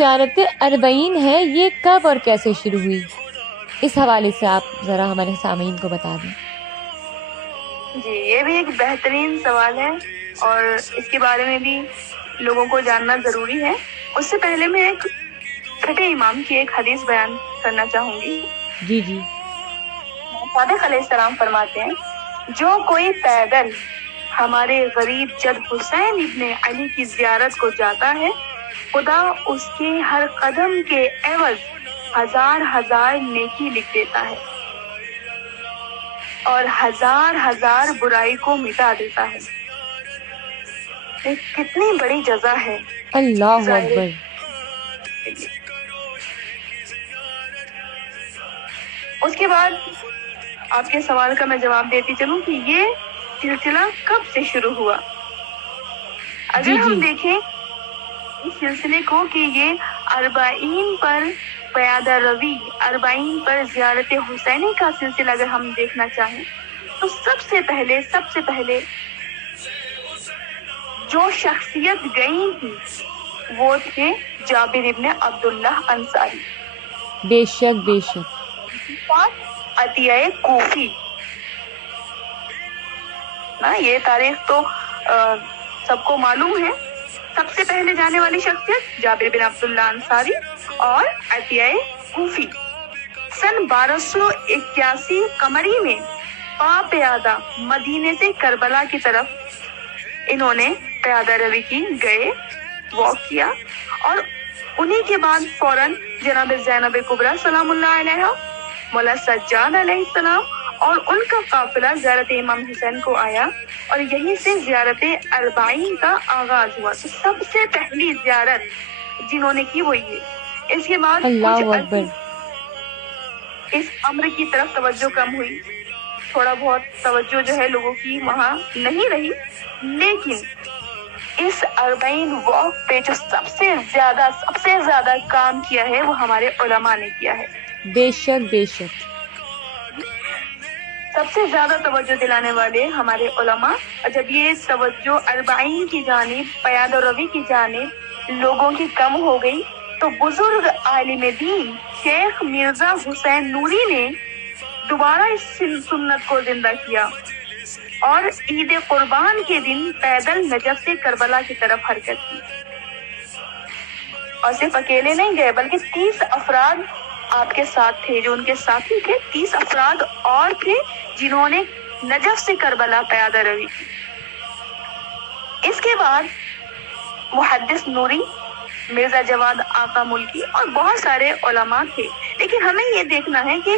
زیارت اربعین ہے یہ کب اور کیسے شروع ہوئی؟ اس حوالے سے آپ ذرا ہمارے سامعین کو بتا دیں۔ جی یہ بھی ایک بہترین سوال ہے اور اس کے بارے میں بھی لوگوں کو جاننا ضروری ہے۔ اس سے پہلے میں ایک چھٹے امام کی ایک حدیث بیان کرنا چاہوں گی۔ جی جی۔ صادق علیہ السلام فرماتے ہیں جو کوئی پیدل ہمارے غریب جد حسین ابن علی کی زیارت کو جاتا ہے خدا اس کے ہر قدم کے عوض ہزار ہزار نیکی لکھ دیتا ہے اور ہزار ہزار برائی کو مٹا دیتا ہے۔ یہ کتنی بڑی جزا ہے۔ اللہ اکبر۔ اس کے بعد آپ کے سوال کا میں جواب دیتی چلوں کہ یہ سلسلہ کب سے شروع ہوا۔ اگر ہم دیکھیں اس سلسلے کو کہ یہ اربعین پر پیادہ روی، اربعین پر زیارت حسینی کا سلسلہ اگر ہم دیکھنا چاہیں تو سب سے پہلے جو شخصیت گئی تھی وہ تھے جابر ابن عبداللہ انصاری۔ بے شک بے شک۔ عطیہ کوفی، یہ تاریخ تو سب کو معلوم ہے۔ سب سے پہلے جانے والی شخصیت جابر بن عبداللہ انصاری اور عطیہ کوفی۔ سن 1281 قمری میں پیادہ مدینے سے کربلا کی طرف انہوں نے پیادہ روی کی، گئے، واک کیا، اور انہی کے بعد فوراً جناب زینب کبریٰ سلام اللہ علیہا، مولا سجاد علیہ السلام اور ان کا قافلہ زیارت امام حسین کو آیا اور یہیں سے زیارت اربعین کا آغاز ہوا۔ تو سب سے پہلی زیارت جنہوں نے کی وہ یہ۔ اس کے بعد اللہ اکبر، اس امر کی طرف توجہ کم ہوئی، تھوڑا بہت توجہ جو ہے لوگوں کی وہاں نہیں رہی، لیکن اس اربعین واک پہ جو سب سے زیادہ کام کیا ہے وہ ہمارے علماء نے کیا ہے۔ بے شک بے شک۔ سب سے زیادہ توجہ دلانے والے ہمارے علماء، اور جب یہ توجہ اربعین کی جانب، پیادہ روی کی جانب لوگوں کی کم ہو گئی تو بزرگ عالم دین شیخ مرزا حسین نوری نے دوبارہ اس سنت کو زندہ کیا اور عید قربان کے دن پیدل نجف سے کربلا کی طرف حرکت کی، اور صرف اکیلے نہیں گئے بلکہ 30 افراد آپ کے ساتھ تھے، جو ان کے ساتھی تھے 30 افراد اور تھے جنہوں نے نجف سے کربلا پیادہ روی کی۔ اس کے بعد محدث نوری، مرزا جواد آقا ملکی اور بہت سارے علماء تھے، لیکن ہمیں یہ دیکھنا ہے کہ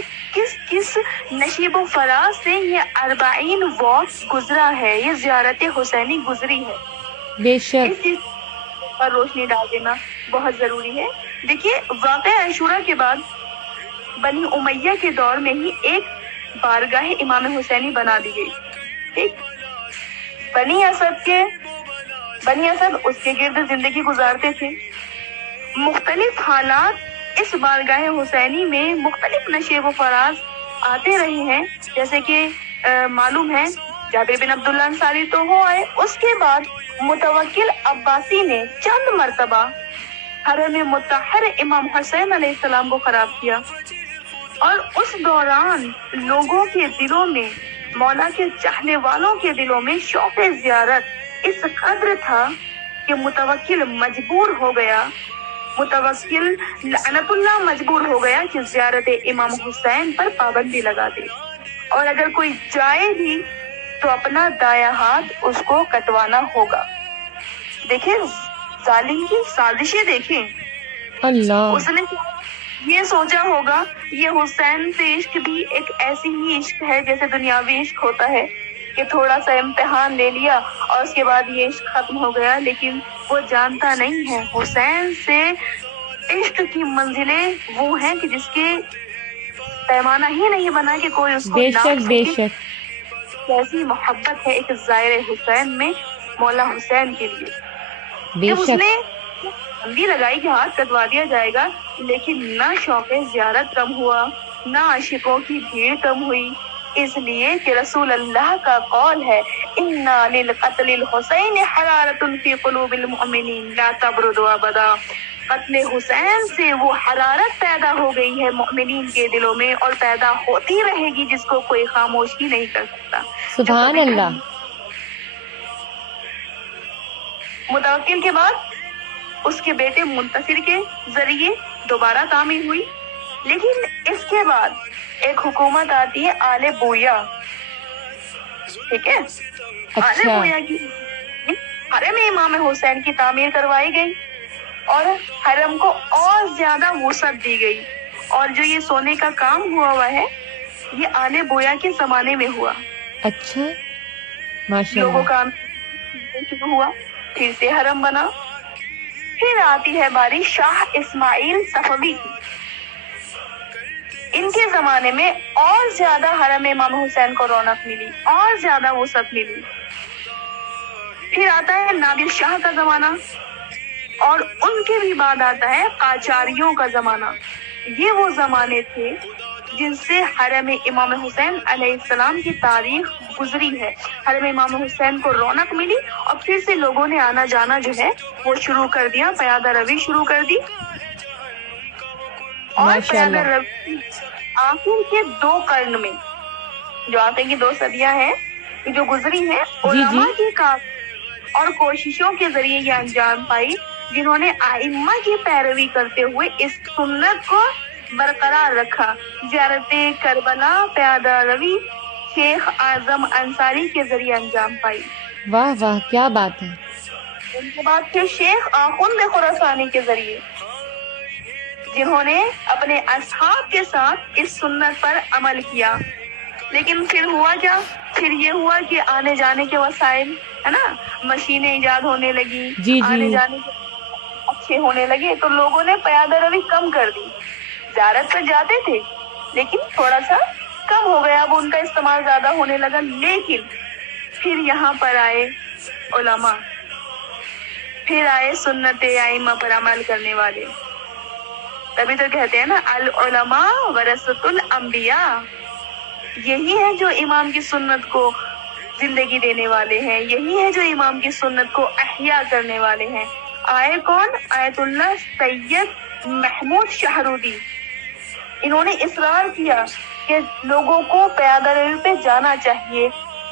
کس نشیب و فراز سے یہ اربعین واک گزرا ہے، یہ زیارت حسینی گزری ہے۔ بے شک، اس چیز پر روشنی ڈال دینا بہت ضروری ہے۔ دیکھیے واقعہ عاشورہ کے بعد بنی امیہ کے دور میں ہی ایک بارگاہ امام حسینی بنا دی گئی، ٹھیک؟ بنی اسد اس کے گرد زندگی گزارتے تھے۔ مختلف حالات اس بارگاہ حسینی میں مختلف نشیب و فراز آتے رہے ہیں، جیسے کہ معلوم ہے جابر بن عبداللہ انصاری تو ہو آئے، اس کے بعد متوکل عباسی نے چند مرتبہ حرم مطہر امام حسین علیہ السلام کو خراب کیا، اور اس دوران لوگوں کے دلوں میں، مولا کے چاہنے والوں کے دلوں میں شوق زیارت اس قدر تھا کہ متوکل لعنت اللہ مجبور ہو گیا کہ زیارت امام حسین پر پابندی لگا دے، اور اگر کوئی جائے بھی تو اپنا دایاں ہاتھ اس کو کٹوانا ہوگا۔ دیکھیں ظالم کی سازشیں، دیکھیں اللہ، اس نے یہ سوچا ہوگا یہ حسین سے عشق بھی ایک ایسی ہی عشق ہے جیسے دنیاوی عشق ہوتا ہے کہ تھوڑا سا امتحان لے لیا اور اس کے بعد یہ عشق ختم ہو گیا، لیکن وہ جانتا نہیں ہے حسین سے عشق کی منزلیں وہ ہیں کہ جس کے پیمانہ ہی نہیں بنا کہ کوئی اس کو بے ناپ شک بے سکے۔ شک، کیسی محبت ہے ایک زائر حسین میں مولا حسین کے لیے۔ بے جب اس شک، نے بندی لگائی کہ ہاتھ کٹوا دیا جائے گا، لیکن نہ شوق زیارت کم ہوا، نہ عاشقوں کی بھیڑ کم ہوئی، اس لیے کہ رسول اللہ کا قول ہے اِنَّا لِلْقَتْلِ الْحُسَيْنِ حَرَارَةٌ فِي قُلُوبِ الْمُؤْمِنِينَ لَا تَبْرُدُ أَبَدًا۔ قتل حسین سے وہ حرارت پیدا ہو گئی ہے مومنین کے دلوں میں اور پیدا ہوتی رہے گی جس کو کوئی خاموشی نہیں کر سکتا. سبحان اللہ. متوکل کے بعد اس کے بیٹے منتصر کے ذریعے دوبارہ تعمیر ہوئی. لیکن اس کے بعد ایک حکومت آتی ہے آل بویا. ٹھیک ہے, آل بویا کی حرم امام حسین کی تعمیر کروائی گئی اور حرم کو اور زیادہ وسعت دی گئی. اور جو یہ سونے کا کام ہوا ہے یہ آل بویا کے زمانے میں ہوا. اچھا, ماشاء لوگوں اللہ. کا شروع ہوا, پھر سے حرم بنا. پھر آتی ہے باری شاہ اسماعیل صفوی کی. ان کے زمانے میں اور زیادہ حرم امام حسین کو رونق ملی, اور زیادہ وسعت ملی. پھر آتا ہے نادر شاہ کا زمانہ اور ان کے بھی بعد آتا ہے قاجاریوں کا زمانہ. یہ وہ زمانے تھے جن سے حرم امام حسین علیہ السلام کی تاریخ گزری ہے. حرم امام حسین کو رونق ملی اور پھر سے لوگوں نے آنا جانا جو ہے وہ شروع کر دیا, پیادہ روی شروع کر دی. اور پیادہ روی آخر کے 2 قرن میں, جو آخر کی 2 صدیاں ہیں جو گزری ہیں, علماء کی کام اور کوششوں کے ذریعے یہ انجام پائی جنہوں نے ائمہ کی پیروی کرتے ہوئے اس سنت کو برقرار رکھا. زیارت کربلا پیادہ روی شیخ اعظم انصاری کے ذریعے انجام پائی. واہ واہ, کیا بات ہے. ان کے بعد پھر شیخ آخوند خراسانی کے ذریعے, جنہوں نے اپنے اصحاب کے ساتھ اس سنت پر عمل کیا. لیکن پھر ہوا کیا؟ پھر یہ ہوا کہ آنے جانے کے وسائل ہے نا, مشینیں ایجاد ہونے لگی, آنے جانے کے اچھے ہونے لگے, تو لوگوں نے پیادہ روی کم کر دی. زیارت پر جاتے تھے لیکن تھوڑا سا کم ہو گیا, اب ان کا استعمال زیادہ ہونے لگا. لیکن پھر یہاں پر آئے علماء, پھر آئے سنت ائمہ پر عمل کرنے والے. تبھی تو کہتے ہیں نا العلماء ورثۃ الانبیاء. یہی ہے جو امام کی سنت کو زندگی دینے والے ہیں, یہی ہے جو امام کی سنت کو احیاء کرنے والے ہیں. آئے کون؟ آیت اللہ سید محمود شہرودی. انہوں نے اصرار کیا کہ لوگوں کو پیادہ روی پہ جانا چاہیے,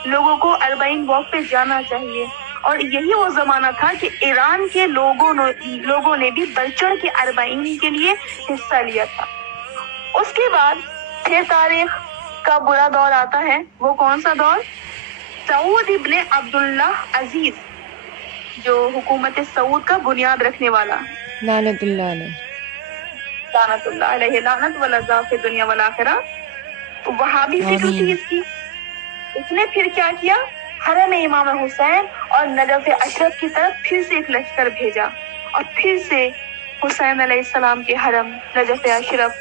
لوگوں کو 40 واک پہ جانا چاہیے. اور یہی وہ زمانہ تھا کہ ایران کے لوگوں نے بھی بڑھ چڑھ کے 40 کے لیے حصہ لیا تھا. اس کے بعد پھر تاریخ کا برا دور آتا ہے. وہ کون سا دور؟ سعود ابن عبداللہ عزیز, جو حکومت سعود کا بنیاد رکھنے والا. لعنت اللہ علیہ. لعنت اللہ علیہ, لعنت والعذاب فی الدنیا والآخرہ. وہابی فکر تھی اس کی. اس نے پھر کیا کیا؟ حرم امام حسین اور نجف اشرف کی طرف پھر سے ایک لشکر بھیجا اور پھر سے حسین علیہ السلام کے حرم نجف اشرف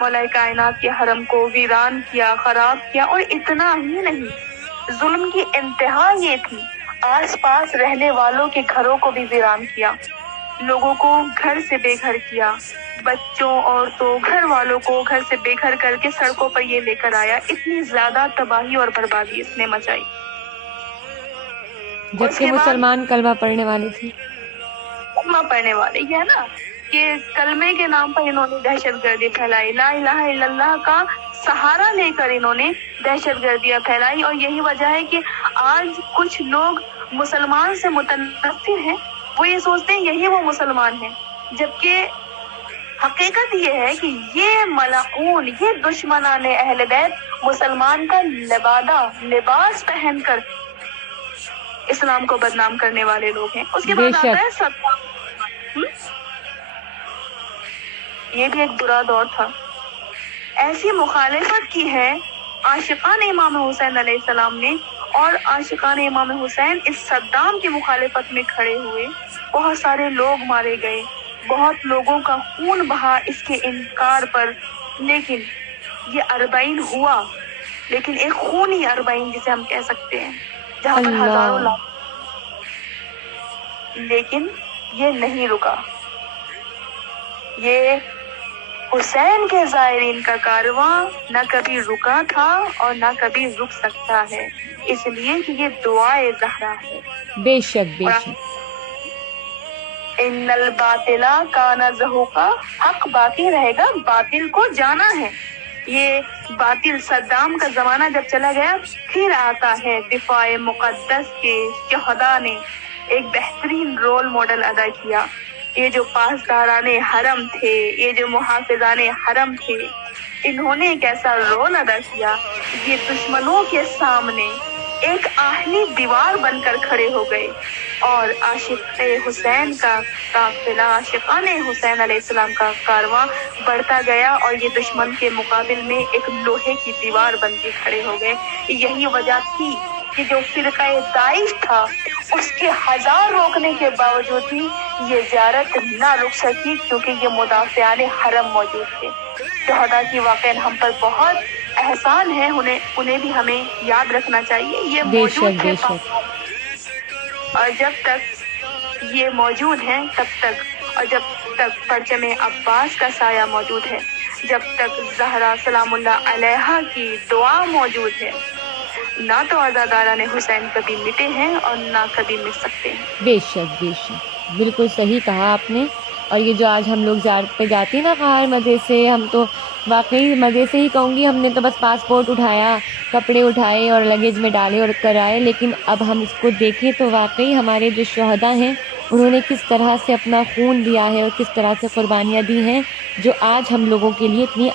مولا کائنات کے حرم کو ویران کیا, خراب کیا. اور اتنا ہی نہیں, ظلم کی انتہا یہ تھی, آس پاس رہنے والوں کے گھروں کو بھی ویران کیا, لوگوں کو گھر سے بے گھر کیا, بچوں عورتوں گھر والوں کو گھر سے بے گھر کر کے سڑکوں پر یہ لے کر آیا. اتنی زیادہ تباہی اور بربادی اس نے مچائی. جبکہ مسلمان کلمہ پڑھنے والے تھے. کلمہ پڑھنے والے, یہ ہے نا کہ کلمے کے نام پر انہوں نے دہشت گردی پھیلائی, لا الہ الا اللہ کا سہارا لے کر انہوں نے دہشت گردیاں پھیلائی. اور یہی وجہ ہے کہ آج کچھ لوگ مسلمان سے متنفر ہیں, وہ یہ سوچتے ہیں یہی وہ مسلمان ہیں, جبکہ حقیقت یہ ہے کہ یہ ملعون, یہ دشمنان اہل بیت مسلمان کا لباس پہن کر اسلام کو بدنام کرنے والے لوگ ہیں. اس کے بعد آتا ہے صدام. یہ بھی ایک برا دور تھا. ایسی مخالفت کی ہے عاشقان امام حسین علیہ السلام نے, اور عاشقان امام حسین اس صدام کی مخالفت میں کھڑے ہوئے. بہت سارے لوگ مارے گئے, بہت لوگوں کا خون بہا اس کے انکار پر. لیکن یہ 40 ہوا, لیکن ایک خونی 40 جسے ہم کہہ سکتے ہیں, جہاں پر ہزاروں لاکھ. لیکن یہ نہیں رکا. یہ حسین کے زائرین کا کارواں نہ کبھی رکا تھا اور نہ کبھی رک سکتا ہے, اس لیے کہ یہ دعائے زہرا ہے. بے شک, بے شک. ان الباطلا کان زہوقا، حق باقی رہے گا، باطل کو جانا ہے۔ یہ باطل صدام کا زمانہ جب چلا گیا، پھر آتا ہے دفاع مقدس کے شہداء نے ایک بہترین رول ماڈل ادا کیا۔ یہ جو پاسداران حرم تھے، یہ جو محافظان حرم تھے، انہوں نے ایک ایسا رول ادا کیا، یہ دشمنوں کے سامنے ایک آہنی دیوار بن کر کھڑے ہو گئے، اور عاشق حسین کا قافلہ، عاشقان حسین علیہ السلام کا کارواں بڑھتا گیا، اور یہ دشمن کے مقابل میں ایک لوہے کی دیوار بن کے کھڑے ہو گئے۔ یہی وجہ تھی کہ جو فرقہ داعش تھا، اس کے ہزار روکنے کے باوجود بھی یہ زیارت نہ رک سکی، کیونکہ یہ مدافعان حرم موجود تھے۔ شہداء کی واقعاً ہم پر بہت احسان ہے، انہیں بھی ہمیں یاد رکھنا چاہیے۔ یہ بے موجود شک تھے بے شک۔ اور جب تک یہ موجود ہیں تب تک، اور جب تک پرچم عباس کا سایہ موجود ہے، جب تک زہرا سلام اللہ علیہا کی دعا موجود ہے، نہ تو عزاداران حسین کبھی مٹے ہیں اور نہ کبھی مٹ سکتے ہیں۔ بے شک بے شک، بالکل صحیح کہا آپ نے۔ اور یہ جو آج ہم لوگ زیارت پہ جاتے ہیں نا باہر مزے سے، ہم تو واقعی مزے سے ہی کہوں گی، ہم نے تو بس پاسپورٹ اٹھایا، کپڑے اٹھائے اور لگیج میں ڈالے اور کر آئے، لیکن اب ہم اس کو دیکھیں تو واقعی ہمارے جو شہداء ہیں انہوں نے کس طرح سے اپنا خون دیا ہے اور کس طرح سے قربانیاں دی ہیں، جو آج ہم لوگوں کے لیے اتنی